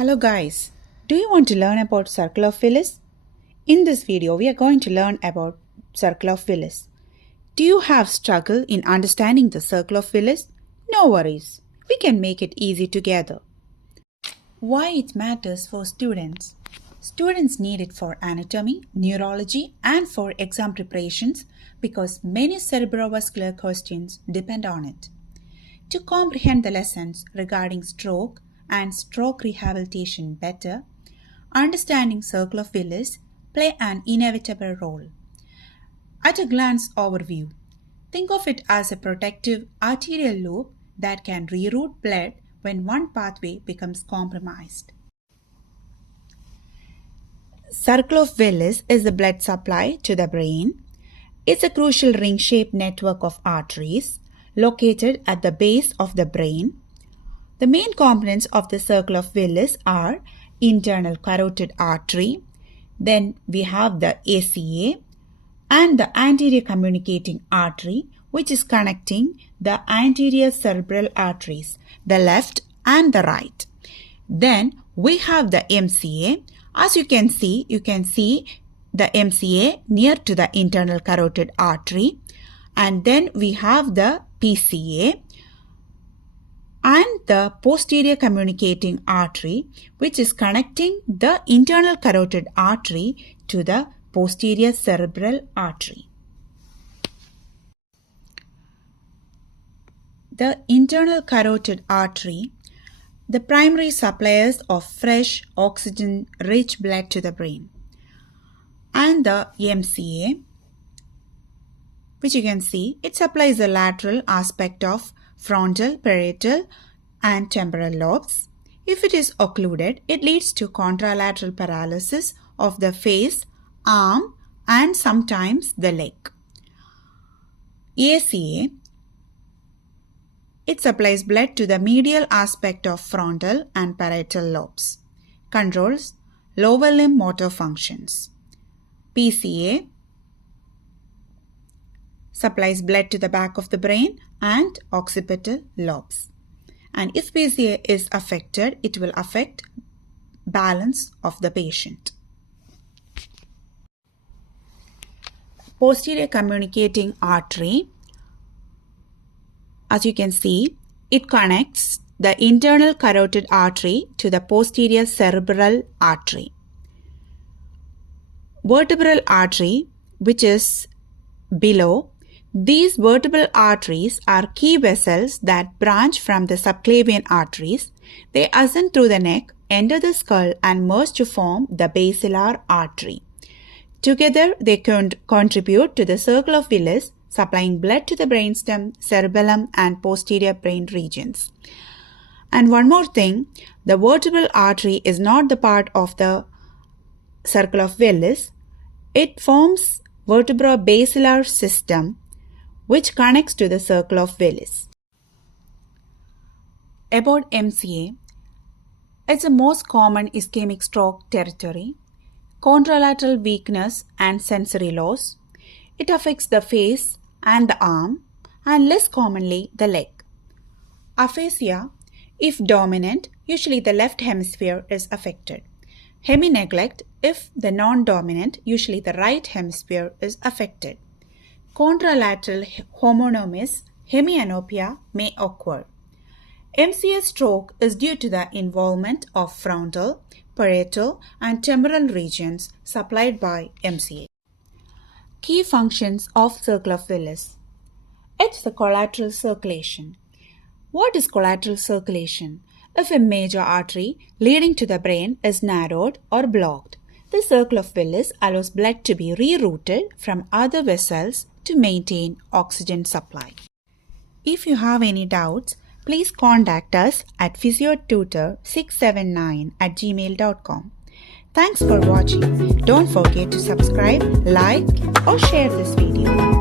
Hello guys, do you want to learn about circle of Willis? In this video, we are going to learn about circle of Willis. Do you have struggle in understanding the circle of Willis? No worries, we can make it easy together. Why it matters for students? Students need it for anatomy, neurology and for exam preparations because many cerebrovascular questions depend on it. To comprehend the lessons regarding stroke and stroke rehabilitation better, understanding circle of Willis play an inevitable role. At a glance overview, think of it as a protective arterial loop that can reroute blood when one pathway becomes compromised. Circle of Willis is the blood supply to the brain. It's a crucial ring-shaped network of arteries located at the base of the brain. The main components of the circle of Willis are internal carotid artery, then we have the ACA and the anterior communicating artery, which is connecting the anterior cerebral arteries, the left and the right. Then we have the MCA. As you can see the MCA near to the internal carotid artery, and then we have the PCA and the posterior communicating artery, which is connecting the internal carotid artery to the posterior cerebral artery. The internal carotid artery, the primary suppliers of fresh oxygen-rich blood to the brain, and the MCA, which you can see, it supplies the lateral aspect of frontal, parietal and temporal lobes. If it is occluded, it leads to contralateral paralysis of the face, arm and sometimes the leg. ACA, it supplies blood to the medial aspect of frontal and parietal lobes, controls lower limb motor functions. PCA supplies blood to the back of the brain and occipital lobes. And if PCA is affected, it will affect balance of the patient. Posterior communicating artery, as you can see, it connects the internal carotid artery to the posterior cerebral artery. Vertebral artery, which is below, these vertebral arteries are key vessels that branch from the subclavian arteries. They ascend through the neck, enter the skull and merge to form the basilar artery. Together, they contribute to the circle of Willis, supplying blood to the brainstem, cerebellum and posterior brain regions. And one more thing, the vertebral artery is not the part of the circle of Willis. It forms vertebrobasilar system which connects to the circle of Willis. About MCA, it's the most common ischemic stroke territory, contralateral weakness and sensory loss. It affects the face and the arm and less commonly the leg. Aphasia, if dominant, usually the left hemisphere is affected. Hemineglect, if the non-dominant, usually the right hemisphere is affected. Contralateral homonymous hemianopia may occur. MCA stroke is due to the involvement of frontal, parietal and temporal regions supplied by MCA. Key functions of circle of Willis. It's the collateral circulation. What is collateral circulation? If a major artery leading to the brain is narrowed or blocked, the circle of Willis allows blood to be rerouted from other vessels to maintain oxygen supply. If you have any doubts, please contact us at physiotutor679@gmail.com. Thanks for watching. Don't forget to subscribe, like or share this video.